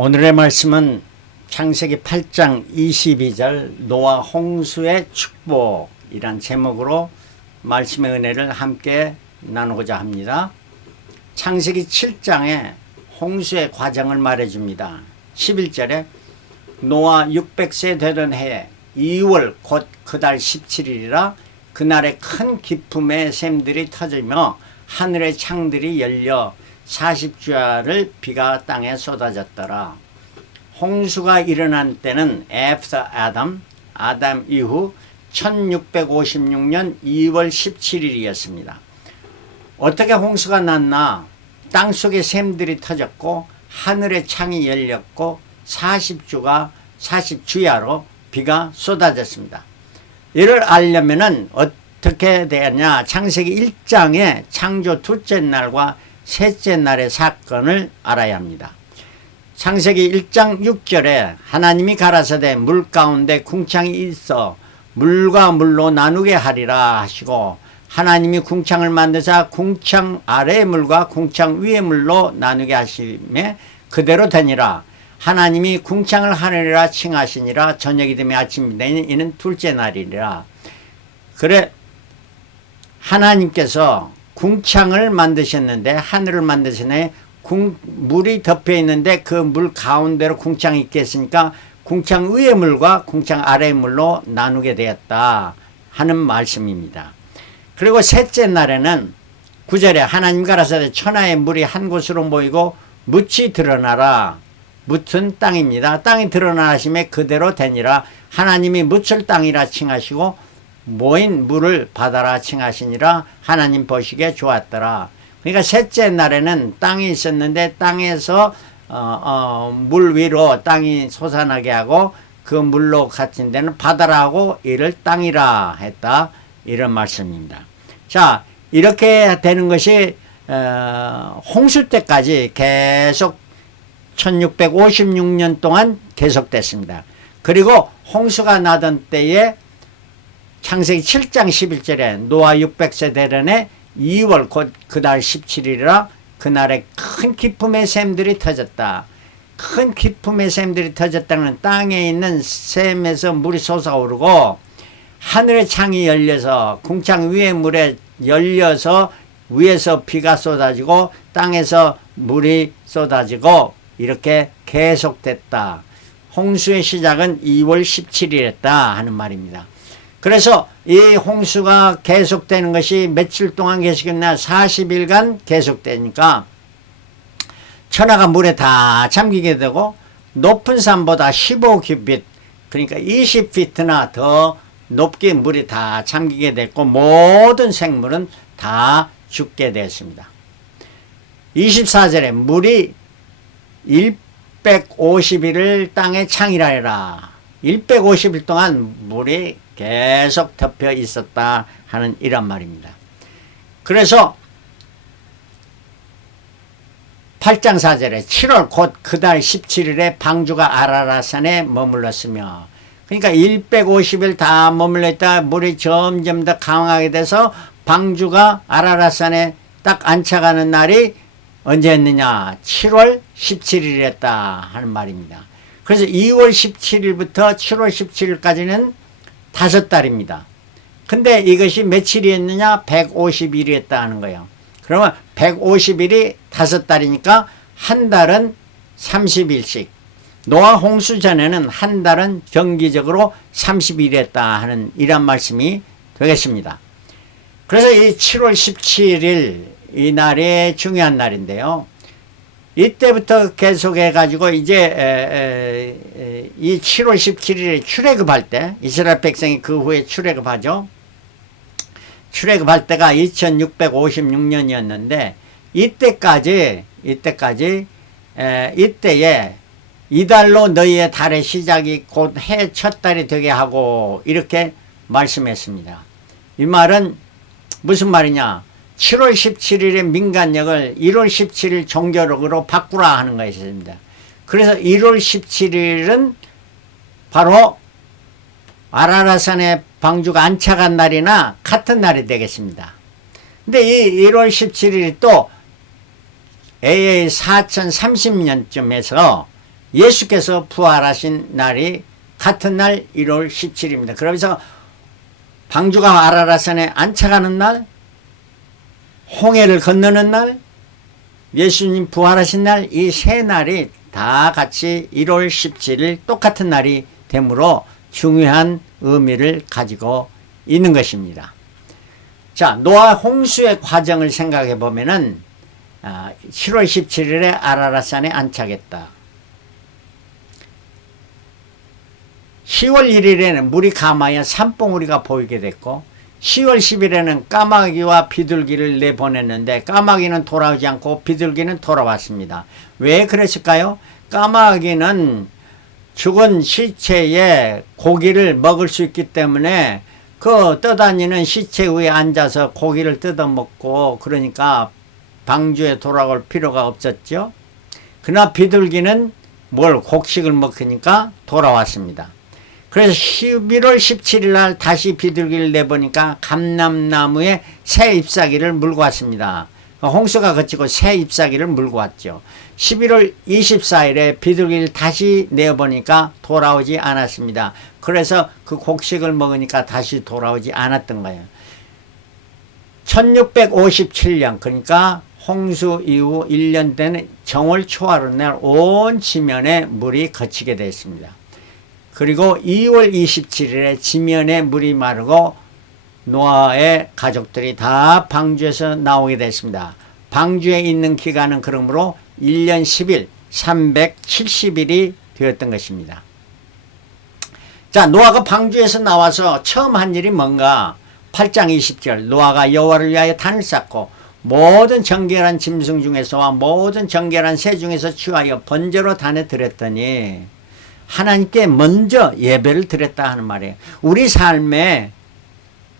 오늘의 말씀은 창세기 8장 22절 노아 홍수의 축복이란 제목으로 말씀의 은혜를 함께 나누고자 합니다. 창세기 7장에 홍수의 과정을 말해줍니다. 11절에 노아 600세 되던 해에 2월 곧 그 달 17일이라 그날에 큰 기품의 샘들이 터지며 하늘의 창들이 열려 40주야를 비가 땅에 쏟아졌더라. 홍수가 일어난 때는 after 아담 이후 1656년 2월 17일이었습니다. 어떻게 홍수가 났나? 땅속에 샘들이 터졌고 하늘의 창이 열렸고 40주야로 비가 쏟아졌습니다. 이를 알려면은 어떻게 되었냐? 창세기 1장의 창조 둘째 날과 셋째 날의 사건을 알아야 합니다. 창세기 1장 6절에 하나님이 가라사대 물 가운데 궁창이 있어 물과 물로 나누게 하리라 하시고 하나님이 궁창을 만드사 궁창 아래의 물과 궁창 위의 물로 나누게 하시매 그대로 되니라. 하나님이 궁창을 하늘이라 칭하시니라. 저녁이 되면 아침이 되니 이는 둘째 날이니라. 그래 하나님께서 궁창을 만드셨는데 하늘을 만드시네. 물이 덮여 있는데 그 물 가운데로 궁창이 있겠으니까 궁창 위의 물과 궁창 아래의 물로 나누게 되었다 하는 말씀입니다. 그리고 셋째 날에는 9절에 하나님 가라사대 천하의 물이 한 곳으로 모이고 묻이 드러나라. 묻은 땅입니다. 땅이 드러나심에 그대로 되니라. 하나님이 묻을 땅이라 칭하시고 모인 물을 바다라 칭하시니라. 하나님 보시기에 좋았더라. 그러니까 셋째 날에는 땅이 있었는데 땅에서 물 위로 땅이 솟아나게 하고 그 물로 같은 데는 바다라 하고 이를 땅이라 했다. 이런 말씀입니다. 자, 이렇게 되는 것이 홍수 때까지 계속 1656년 동안 계속됐습니다. 그리고 홍수가 나던 때에 창세기 7장 11절에 노아 600세 되던 2월 곧 그 달 17일이라 그날에 큰 기품의 샘들이 터졌다. 큰 기품의 샘들이 터졌다는 땅에 있는 샘에서 물이 솟아오르고 하늘의 창이 열려서 궁창 위의 물에 열려서 위에서 비가 쏟아지고 땅에서 물이 쏟아지고 이렇게 계속됐다. 홍수의 시작은 2월 17일이었다 하는 말입니다. 그래서 이 홍수가 계속되는 것이 며칠 동안 계속됐나 40일간 계속되니까 천하가 물에 다 잠기게 되고 높은 산보다 15규빗 그러니까 20피트나 더 높게 물이 다 잠기게 됐고 모든 생물은 다 죽게 되었습니다. 24절에 물이 150일을 땅에 창이라 해라. 150일 동안 물이 계속 덮여 있었다 하는 이런 말입니다. 그래서 8장 4절에 7월 곧 그 달 17일에 방주가 아라라산에 머물렀으며 그러니까 150일 다 머물러 있다 물이 점점 더 강하게 돼서 방주가 아라라산에 딱 안착하는 날이 언제였느냐 7월 17일이었다 하는 말입니다. 그래서 2월 17일부터 7월 17일까지는 5달입니다. 근데 이것이 며칠이었느냐 150일이었다 하는 거예요. 그러면 150일이 5달이니까 한 달은 30일씩 노아 홍수 전에는 한 달은 정기적으로 30일이었다 하는 이런 말씀이 되겠습니다. 그래서 이 7월 17일 이 날이 중요한 날인데요. 이때부터 계속해 가지고 이제 이 7월 17일에 출애굽할 때 이스라엘 백성이 그 후에 출애굽하죠. 출애굽할 때가 2656년이었는데 이때에 이달로 너희의 달의 시작이 곧 해 첫 달이 되게 하고 이렇게 말씀했습니다. 이 말은 무슨 말이냐? 7월 17일의 민간력을 1월 17일 종교력으로 바꾸라 하는 것입니다. 그래서 1월 17일은 바로 아라라산의 방주가 안착한 날이나 같은 날이 되겠습니다. 근데 이 1월 17일이 또 AA 4030년쯤에서 예수께서 부활하신 날이 같은 날 1월 17일입니다. 그러면서 방주가 아라랏산에 안착하는 날, 홍해를 건너는 날, 예수님 부활하신 날, 이 세 날이 다 같이 1월 17일 똑같은 날이 되므로 중요한 의미를 가지고 있는 것입니다. 자, 노아 홍수의 과정을 생각해 보면은 7월 17일에 아라랏산에 안착했다. 10월 1일에는 물이 감하여 산봉우리가 보이게 됐고 10월 10일에는 까마귀와 비둘기를 내보냈는데 까마귀는 돌아오지 않고 비둘기는 돌아왔습니다. 왜 그랬을까요? 까마귀는 죽은 시체에 고기를 먹을 수 있기 때문에 그 떠다니는 시체 위에 앉아서 고기를 뜯어먹고 그러니까 방주에 돌아올 필요가 없었죠. 그러나 비둘기는 곡식을 먹으니까 돌아왔습니다. 그래서 11월 17일 날 다시 비둘기를 내보니까 감람나무에 새 잎사귀를 물고 왔습니다. 홍수가 그치고 새 잎사귀를 물고 왔죠. 11월 24일에 비둘기를 다시 내보니까 돌아오지 않았습니다. 그래서 그 곡식을 먹으니까 다시 돌아오지 않았던 거예요. 1657년 그러니까 홍수 이후 1년 된 정월 초하루 날 온 지면에 물이 거치게 됐습니다. 그리고 2월 27일에 지면에 물이 마르고 노아의 가족들이 다 방주에서 나오게 됐습니다. 방주에 있는 기간은 그러므로 1년 10일 370일이 되었던 것입니다. 자, 노아가 방주에서 나와서 처음 한 일이 뭔가? 8장 20절 노아가 여호와를 위하여 단을 쌓고 모든 정결한 짐승 중에서와 모든 정결한 새 중에서 취하여 번제로 단에 드렸더니 하나님께 먼저 예배를 드렸다 하는 말이에요. 우리 삶에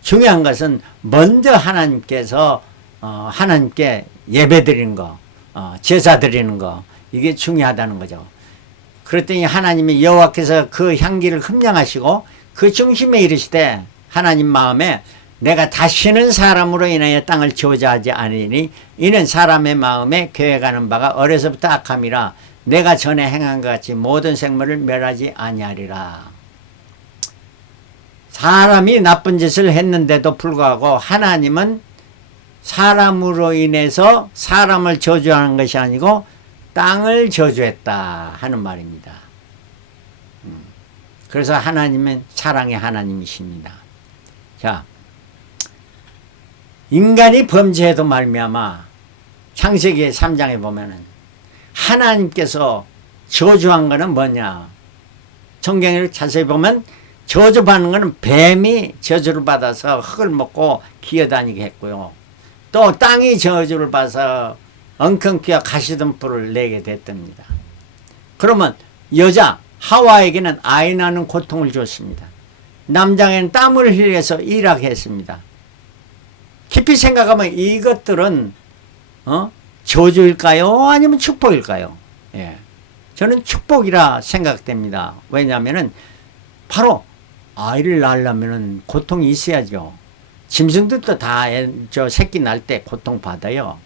중요한 것은 먼저 하나님께서 하나님께 예배 드리는 거, 제사 드리는 거, 이게 중요하다는 거죠. 그랬더니 하나님이 여호와께서 그 향기를 흠량하시고 그 중심에 이르시되 하나님 마음에 내가 다시는 사람으로 인하여 땅을 저주하지 않으니 이는 사람의 마음에 계획하는 바가 어려서부터 악함이라 내가 전에 행한 것 같이 모든 생물을 멸하지 아니하리라. 사람이 나쁜 짓을 했는데도 불구하고 하나님은 사람으로 인해서 사람을 저주하는 것이 아니고 땅을 저주했다 하는 말입니다. 그래서 하나님은 사랑의 하나님이십니다. 자, 인간이 범죄해도 말미암아 창세기 3장에 보면은 하나님께서 저주한 거는 뭐냐? 성경을 자세히 보면 저주받는 거는 뱀이 저주를 받아서 흙을 먹고 기어다니게 했고요. 또 땅이 저주를 받아서 엉겅퀴와 가시덤불을 내게 됐답니다. 그러면 여자 하와에게는 아이 낳는 고통을 줬습니다. 남자에게는 땀을 흘려서 일하게 했습니다. 깊이 생각하면 이것들은 저주일까요? 아니면 축복일까요? 예. 저는 축복이라 생각됩니다. 왜냐하면 바로 아이를 낳으려면 고통이 있어야죠. 짐승들도 다 새끼 낳을 때 고통받아요.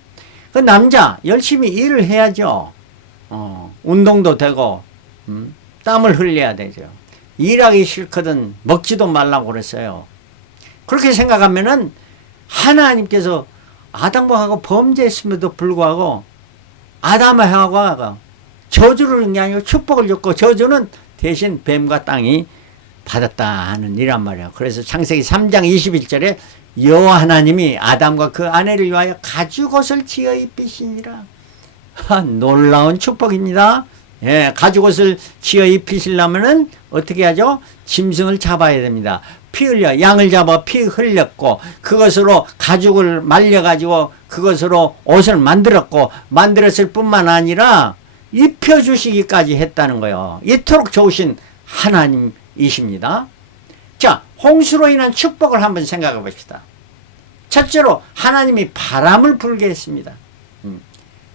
그 남자 열심히 일을 해야죠. 운동도 되고 땀을 흘려야 되죠. 일하기 싫거든 먹지도 말라고 그랬어요. 그렇게 생각하면은 하나님께서 아담하고 범죄했음에도 불구하고 아담하고 저주를 한 게 아니고 축복을 줬고 저주는 대신 뱀과 땅이 받았다 하는 이란 말이에요. 그래서 창세기 3장 21절에 여호와 하나님이 아담과 그 아내를 위하여 가죽옷을 지어 입히시니라. 놀라운 축복입니다. 예, 가죽옷을 지어 입히시려면은 어떻게 하죠? 짐승을 잡아야 됩니다. 피 흘려 양을 잡아 피 흘렸고 그것으로 가죽을 말려가지고 그것으로 옷을 만들었고 만들었을 뿐만 아니라 입혀주시기까지 했다는 거예요. 이토록 좋으신 하나님이십니다. 자, 홍수로 인한 축복을 한번 생각해 봅시다. 첫째로 하나님이 바람을 불게 했습니다.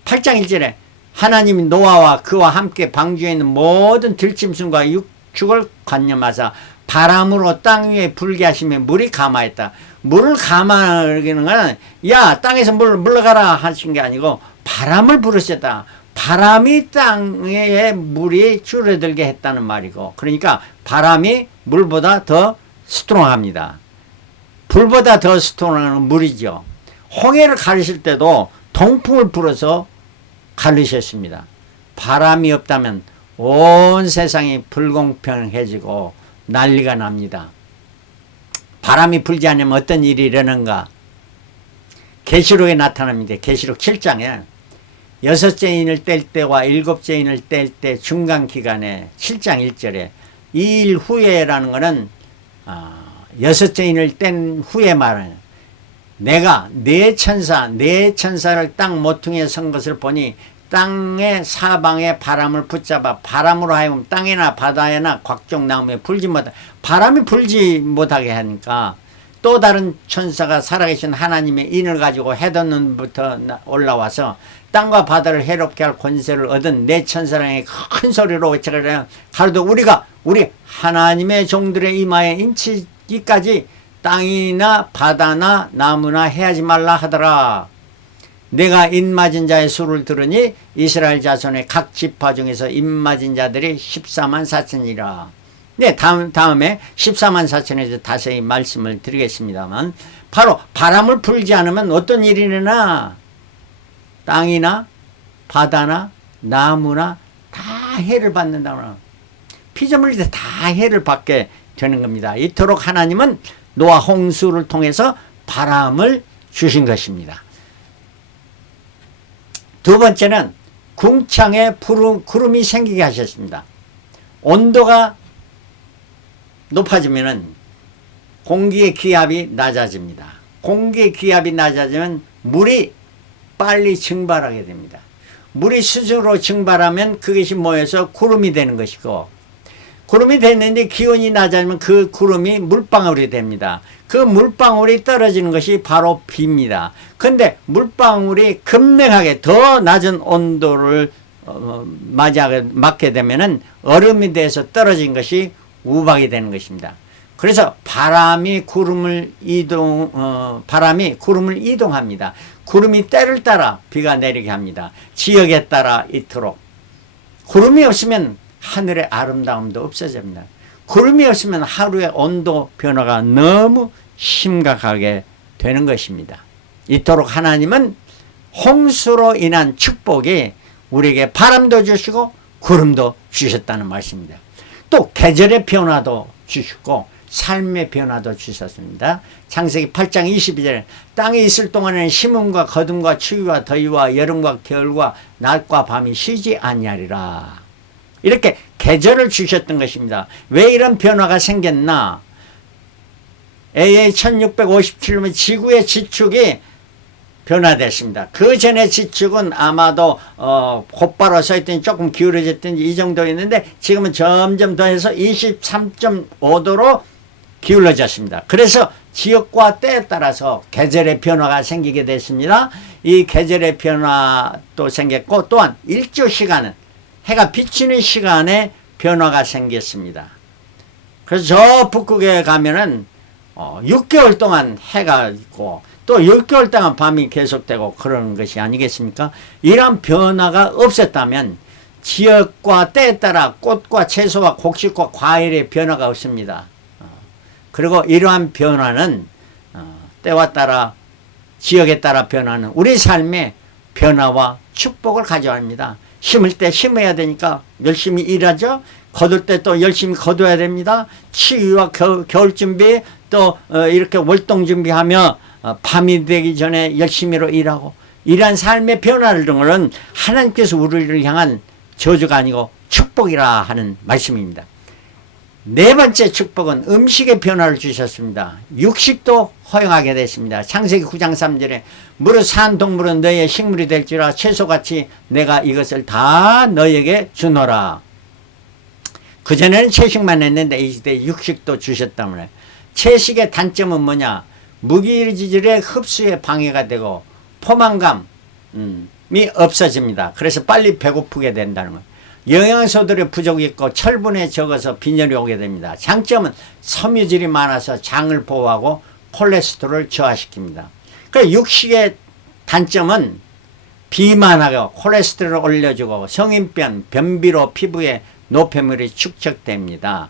8장 1절에 하나님이 노아와 그와 함께 방주에 있는 모든 들짐승과 육축을 관념하사 바람으로 땅 위에 불게 하시며 물이 감하였다. 물을 감하는 것은 야 땅에서 물러가라 하신 게 아니고 바람을 부르셨다. 바람이 땅에 물이 줄어들게 했다는 말이고, 그러니까 바람이 물보다 더 스트롱합니다. 불보다 더 스트롱한 물이죠. 홍해를 가르실 때도 동풍을 불어서 가르셨습니다. 바람이 없다면 온 세상이 불공평해지고 난리가 납니다. 바람이 불지 않으면 어떤 일이 일어나는가? 계시록에 나타납니다. 계시록 7장에 6째 인을 뗄 때와 7째 인을 뗄 때 중간 기간에 7장 1절에 이 일 후에라는 것은 6째 인을 뗀 후에 말하는, 내가 네 천사를 땅 모퉁이에 선 것을 보니 땅의 사방에 바람을 붙잡아 바람으로 하여금 땅이나 바다에나 각종 나무에 불지 못하게, 바람이 불지 못하게 하니까 또 다른 천사가 살아계신 하나님의 인을 가지고 해돋는부터 올라와서 땅과 바다를 해롭게 할 권세를 얻은 네 천사랑의 큰 소리로 외치기를 가로되 우리가 우리 하나님의 종들의 이마에 인치기까지 땅이나 바다나 나무나 해하지 말라 하더라. 내가 인맞은 자의 수를 들으니 이스라엘 자손의 각 지파 중에서 인맞은 자들이 14만 4천이라. 네, 다음에 14만 4천에서 다시 말씀을 드리겠습니다만, 바로 바람을 불지 않으면 어떤 일이 일어나? 땅이나 바다나 나무나 다 해를 받는다거나, 피조물이 다 해를 받게 되는 겁니다. 이토록 하나님은 노아 홍수를 통해서 바람을 주신 것입니다. 두 번째는 궁창에 구름이 생기게 하셨습니다. 온도가 높아지면 공기의 기압이 낮아집니다. 공기의 기압이 낮아지면 물이 빨리 증발하게 됩니다. 물이 스스로 증발하면 그것이 모여서 구름이 되는 것이고, 구름이 됐는데 기온이 낮아지면 그 구름이 물방울이 됩니다. 그 물방울이 떨어지는 것이 바로 비입니다. 근데 물방울이 급맹하게 더 낮은 온도를 맞게 되면은 얼음이 돼서 떨어진 것이 우박이 되는 것입니다. 그래서 바람이 구름을 이동합니다. 구름이 때를 따라 비가 내리게 합니다. 지역에 따라 이토록. 구름이 없으면 하늘의 아름다움도 없어집니다. 구름이 없으면 하루의 온도 변화가 너무 심각하게 되는 것입니다. 이토록 하나님은 홍수로 인한 축복이 우리에게 바람도 주시고 구름도 주셨다는 말씀입니다. 또 계절의 변화도 주시고 삶의 변화도 주셨습니다. 창세기 8장 22절에 땅에 있을 동안에는 심음과 거둠과 추위와 더위와 여름과 겨울과 낮과 밤이 쉬지 아니하리라. 이렇게 계절을 주셨던 것입니다. 왜 이런 변화가 생겼나? AA 1657년 지구의 지축이 변화됐습니다. 그 전에 지축은 아마도 곧바로 서있더니 조금 기울어졌든지 이 정도였는데 지금은 점점 더해서 23.5도로 기울어졌습니다. 그래서 지역과 때에 따라서 계절의 변화가 생기게 됐습니다. 이 계절의 변화도 생겼고, 또한 일조 시간은 해가 비치는 시간에 변화가 생겼습니다. 그래서 저 북극에 가면은 6개월 동안 해가 있고 또 6개월 동안 밤이 계속되고 그러는 것이 아니겠습니까? 이러한 변화가 없었다면 지역과 때에 따라 꽃과 채소와 곡식과 과일의 변화가 없습니다. 그리고 이러한 변화는 때와 따라 지역에 따라 변화는 우리 삶의 변화와 축복을 가져옵니다. 심을 때 심어야 되니까 열심히 일하죠. 거둘 때 또 열심히 거둬야 됩니다. 추위와 겨울 준비 또 이렇게 월동 준비하며 밤이 되기 전에 열심히로 일하고, 이러한 삶의 변화를 둔 것은 하나님께서 우리를 향한 저주가 아니고 축복이라 하는 말씀입니다. 네 번째 축복은 음식의 변화를 주셨습니다. 육식도 허용하게 됐습니다. 창세기 9장 3절에 무릇 산 동물은 너의 식물이 될지라 채소같이 내가 이것을 다 너에게 주노라. 그전에는 채식만 했는데 이 시대에 육식도 주셨다면, 채식의 단점은 뭐냐? 무기질의 흡수에 방해가 되고 포만감이 없어집니다. 그래서 빨리 배고프게 된다는 거예요. 영양소들의 부족이 있고 철분에 적어서 빈혈이 오게 됩니다. 장점은 섬유질이 많아서 장을 보호하고 콜레스테롤을 저하시킵니다. 그래서 육식의 단점은 비만하고 콜레스테롤을 올려주고 성인병, 변비로 피부에 노폐물이 축적됩니다.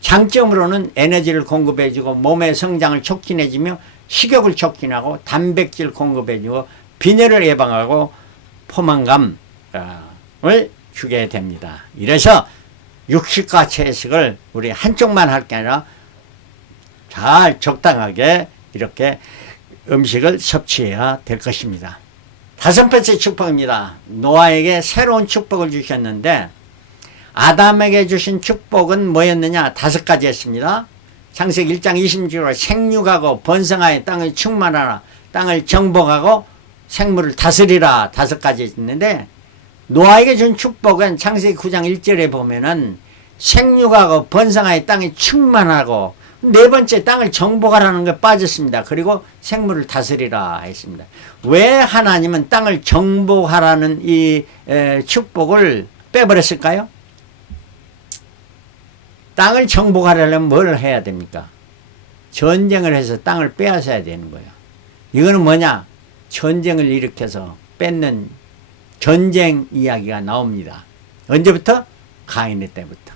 장점으로는 에너지를 공급해주고 몸의 성장을 촉진해주며 식욕을 촉진하고 단백질 공급해주고 빈혈을 예방하고 포만감을 주게 됩니다. 이래서 육식과 채식을 우리 한쪽만 할 게 아니라 잘 적당하게 이렇게 음식을 섭취해야 될 것입니다. 5번째 축복입니다. 노아에게 새로운 축복을 주셨는데 아담에게 주신 축복은 뭐였느냐? 5가지였습니다. 창세기 1장 26절로 생육하고 번성하여 땅을 충만하라, 땅을 정복하고 생물을 다스리라 5가지 있는데 노아에게 준 축복은 창세기 9장 1절에 보면은 생육하고 번성하여 땅이 충만하고 4번째 땅을 정복하라는 게 빠졌습니다. 그리고 생물을 다스리라 했습니다. 왜 하나님은 땅을 정복하라는 이 축복을 빼버렸을까요? 땅을 정복하려면 뭘 해야 됩니까? 전쟁을 해서 땅을 빼앗아야 되는 거예요. 이거는 뭐냐? 전쟁을 일으켜서 뺏는 전쟁 이야기가 나옵니다. 언제부터? 가인의 때부터.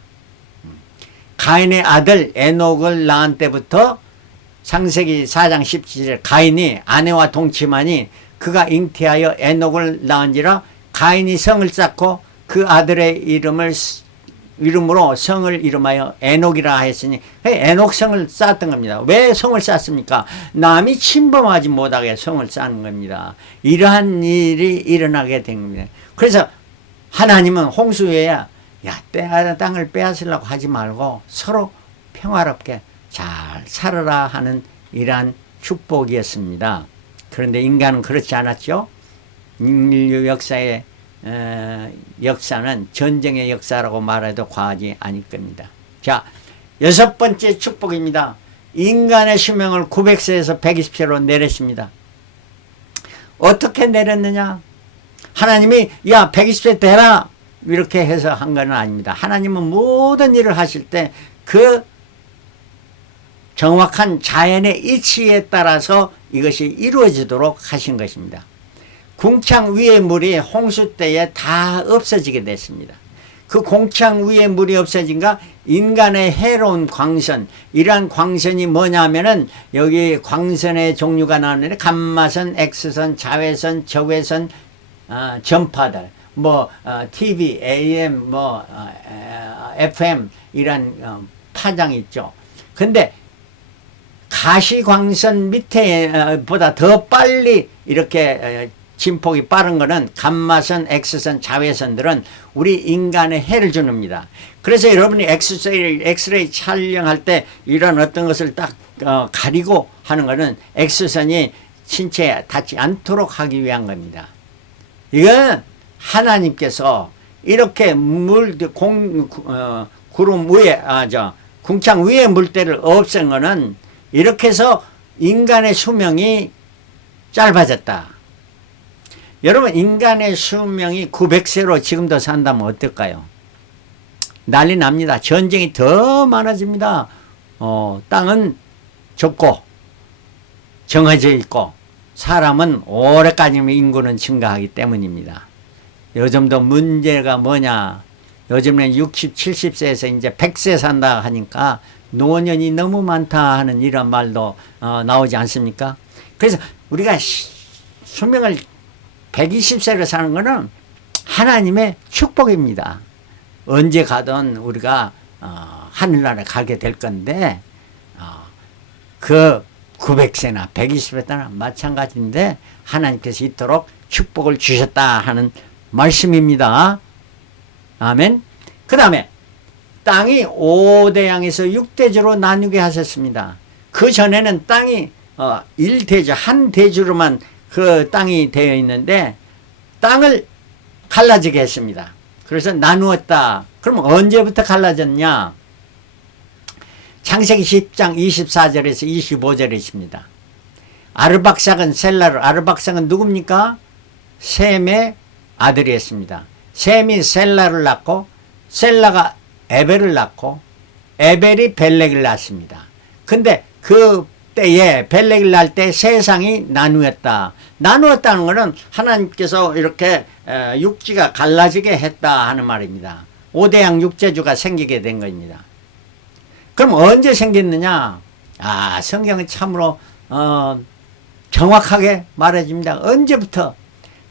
가인의 아들 에녹을 낳은 때부터 창세기 4장 17절에 가인이 아내와 동침하니 그가 잉태하여 에녹을 낳은지라 가인이 성을 쌓고 그 아들의 이름으로 성을 이름하여 에녹이라 했으니 에녹성을 쌓았던 겁니다. 왜 성을 쌓습니까? 남이 침범하지 못하게 성을 쌓는 겁니다. 이러한 일이 일어나게 된 겁니다. 그래서 하나님은 홍수에 땅을 빼앗으려고 하지 말고 서로 평화롭게 잘 살아라 하는 이러한 축복이었습니다. 그런데 인간은 그렇지 않았죠. 인류 역사의 역사는 전쟁의 역사라고 말해도 과하지 않을 겁니다. 자, 6번째 축복입니다. 인간의 수명을 900세에서 120세로 내렸습니다. 어떻게 내렸느냐? 하나님이 120세 되라 이렇게 해서 한 건 아닙니다. 하나님은 모든 일을 하실 때 그 정확한 자연의 이치에 따라서 이것이 이루어지도록 하신 것입니다. 궁창 위의 물이 홍수 때에 다 없어지게 됐습니다. 그 궁창 위의 물이 없어진가 인간의 해로운 광선, 이러한 광선이 뭐냐면은 여기 광선의 종류가 나오는데 감마선, X선, 자외선, 적외선, 전파들, TV, AM, FM 이런 파장이 있죠. 근데 가시광선 밑에 보다 더 빨리 이렇게 진폭이 빠른 거는 감마선, X선, 자외선들은 우리 인간에 해를 주는입니다. 그래서 여러분이 엑스레이 촬영할 때 이런 어떤 것을 딱 가리고 하는 거는 X선이 신체에 닿지 않도록 하기 위한 겁니다. 이건 하나님께서 이렇게 구름 위에, 궁창 위에 물때를 없앤 거는 이렇게 해서 인간의 수명이 짧아졌다. 여러분, 인간의 수명이 900세로 지금도 산다면 어떨까요? 난리 납니다. 전쟁이 더 많아집니다. 땅은 좁고 정해져 있고 사람은 오래까지면 인구는 증가하기 때문입니다. 요즘도 문제가 뭐냐? 요즘엔 60, 70세에서 이제 100세 산다 하니까 노년이 너무 많다 하는 이런 말도 나오지 않습니까? 그래서 우리가 수명을 120세로 사는 것은 하나님의 축복입니다. 언제 가든 우리가 하늘나라에 가게 될 건데 그 900세나 120세나 마찬가지인데 하나님께서 이토록 축복을 주셨다 하는 말씀입니다. 아멘. 그 다음에 땅이 5대양에서 6대주로 나누게 하셨습니다. 그 전에는 땅이 1대주, 한 대주로만 그 땅이 되어 있는데 땅을 갈라지게 했습니다. 그래서 나누었다. 그럼 언제부터 갈라졌냐? 창세기 10장 24절에서 25절에 있습니다. 아르박삭은 셀라를, 아르박삭은 누굽니까? 셈의 아들이었습니다. 셈이 셀라를 낳고 셀라가 에벨을 낳고 에벨이 벨렉을 낳습니다. 근데 그 때에 벨레기를 날 때 세상이 나누었다. 나누었다는 것은 하나님께서 이렇게 육지가 갈라지게 했다 하는 말입니다. 5대양 육제주가 생기게 된 겁니다. 그럼 언제 생겼느냐? 성경은 참으로 정확하게 말해줍니다. 언제부터?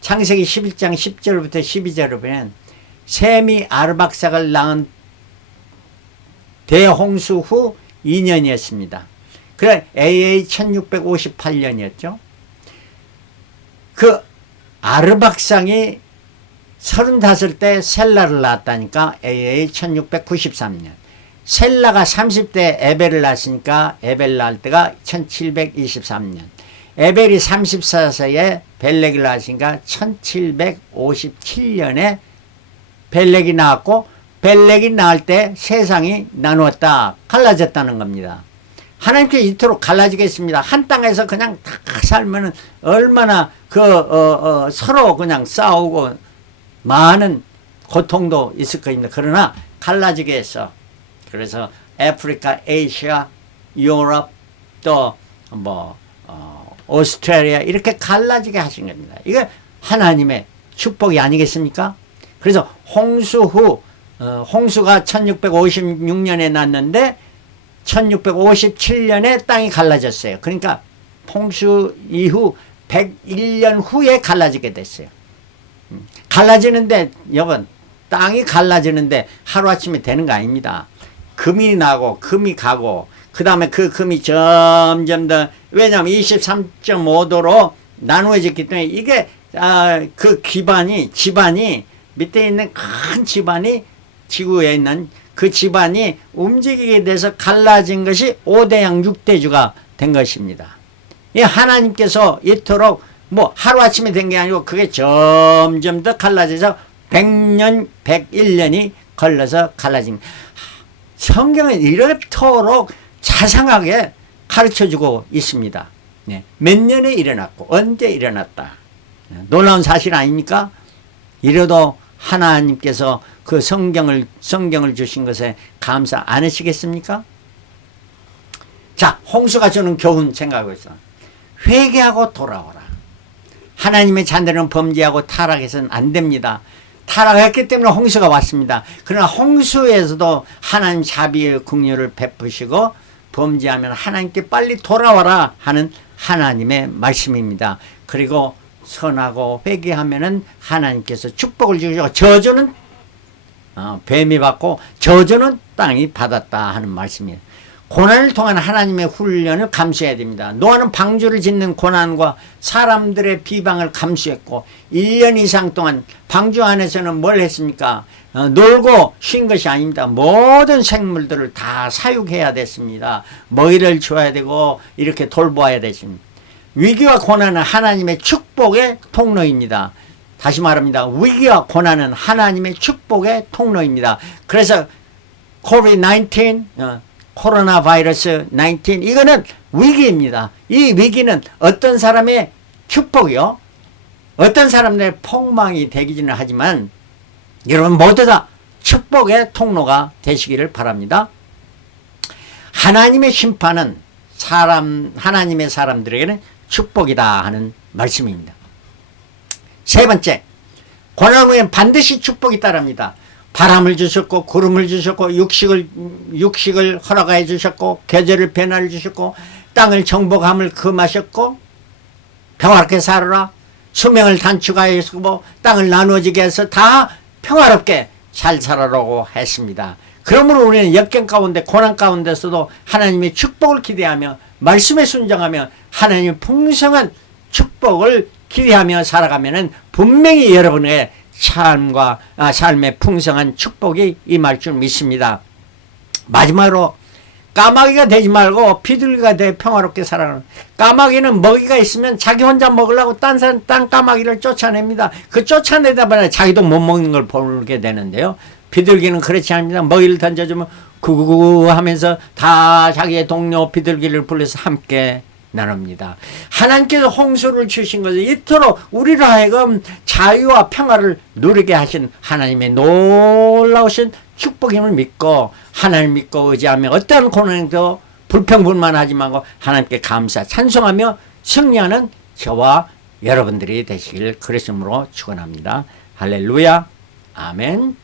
창세기 11장 10절부터 12절을 보면 셈이 아르박삭을 낳은 대홍수 후 2년이었습니다. 그래 AA 1658년이었죠. 그 아르박상이 35때 셀라를 낳았다니까 AA 1693년. 셀라가 30대 에벨을 낳았으니까 에벨 낳을 때가 1723년. 에벨이 34세에 벨렉을 낳았으니까 1757년에 벨렉이 나왔고, 벨렉이 낳을 때 세상이 나누었다, 갈라졌다는 겁니다. 하나님께 이토록 갈라지겠습니다. 한 땅에서 그냥 다 살면은 얼마나 서로 그냥 싸우고 많은 고통도 있을 겁니다. 그러나 갈라지게 했어. 그래서 아프리카, 아시아, 유럽, 또 오스트레일리아 이렇게 갈라지게 하신 겁니다. 이게 하나님의 축복이 아니겠습니까? 그래서 홍수 후 홍수가 1656년에 났는데 1657년에 땅이 갈라졌어요. 그러니까 홍수 이후 101년 후에 갈라지게 됐어요. 갈라지는데 여러분, 땅이 갈라지는데 하루아침에 되는 거 아닙니다. 금이 나고 금이 가고 그 다음에 그 금이 점점 더, 왜냐하면 23.5도로 나누어졌기 때문에 이게 그 집안이 밑에 있는 큰 집안이, 지구에 있는 그 집안이 움직이게 돼서 갈라진 것이 5대양 6대주가 된 것입니다. 이 하나님께서 이토록 하루아침에 된 게 아니고 그게 점점 더 갈라져서 100년, 101년이 걸려서 갈라진. 성경은 이렇도록 자상하게 가르쳐주고 있습니다. 네. 몇 년에 일어났고 언제 일어났다. 놀라운 사실 아닙니까? 이래도 하나님께서 그 성경을 주신 것에 감사 안 하시겠습니까? 자, 홍수가 주는 교훈 생각하고 있어. 회개하고 돌아오라. 하나님의 자녀는 범죄하고 타락해서는 안 됩니다. 타락했기 때문에 홍수가 왔습니다. 그러나 홍수에서도 하나님 자비의 긍휼을 베푸시고 범죄하면 하나님께 빨리 돌아와라 하는 하나님의 말씀입니다. 그리고 선하고 회개하면은 하나님께서 축복을 주시고 저주는 뱀이 받고 저주는 땅이 받았다 하는 말씀이에요. 고난을 통한 하나님의 훈련을 감수해야 됩니다. 노아는 방주를 짓는 고난과 사람들의 비방을 감수했고 1년 이상 동안 방주 안에서는 뭘 했습니까? 놀고 쉰 것이 아닙니다. 모든 생물들을 다 사육해야 됐습니다. 먹이를 줘야 되고 이렇게 돌보아야 됐습니다. 위기와 고난은 하나님의 축복의 통로입니다. 다시 말합니다. 위기와 고난은 하나님의 축복의 통로입니다. 그래서 COVID-19, 코로나 바이러스 19, 이거는 위기입니다. 이 위기는 어떤 사람의 축복이요, 어떤 사람들의 폭망이 되기는 하지만 여러분 모두 다 축복의 통로가 되시기를 바랍니다. 하나님의 심판은 하나님의 사람들에게는 축복이다 하는 말씀입니다. 세 번째, 고난 후엔 반드시 축복이 따릅니다. 바람을 주셨고 구름을 주셨고 육식을 허락해 주셨고 계절을 변화를 주셨고 땅을 정복함을 금하셨고 평화롭게 살아라, 수명을 단축하였고 땅을 나누어지게 해서 다 평화롭게 잘 살아라고 했습니다. 그러므로 우리는 역경 가운데 고난 가운데서도 하나님의 축복을 기대하며 말씀에 순종하며 하나님의 풍성한 축복을 기대하며 살아가면은 분명히 여러분의 삶의 풍성한 축복이 임할 줄 믿습니다. 마지막으로 까마귀가 되지 말고 비둘기가 돼 평화롭게 살아가는. 까마귀는 먹이가 있으면 자기 혼자 먹으려고 딴 까마귀를 쫓아냅니다. 그 쫓아내다 보니 자기도 못 먹는 걸 보게 되는데요. 비둘기는 그렇지 않습니다. 먹이를 던져주면 구구구 하면서 다 자기의 동료 비둘기를 불러서 함께 나눕니다. 하나님께서 홍수를 주신 것은 이토록 우리로 하여금 자유와 평화를 누리게 하신 하나님의 놀라우신 축복임을 믿고 하나님 믿고 의지하며 어떠한 고난에도 불평불만하지 말고 하나님께 감사 찬송하며 승리하는 저와 여러분들이 되시길 그리스도로 축원합니다. 할렐루야. 아멘.